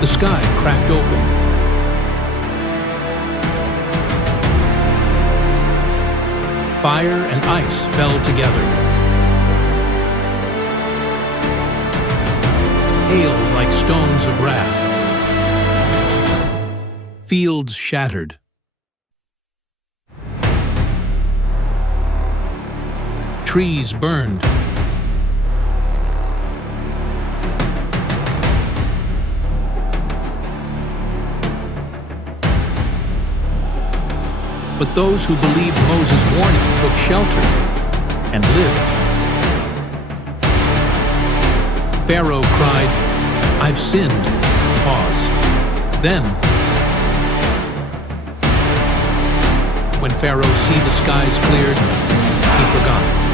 The sky cracked open. Fire and ice fell together. Hail like stones of wrath. Fields shattered. Trees burned. But those who believed Moses' warning took shelter and lived. Pharaoh cried, "I've sinned." Pause. Then, when Pharaoh see the skies cleared, he forgot.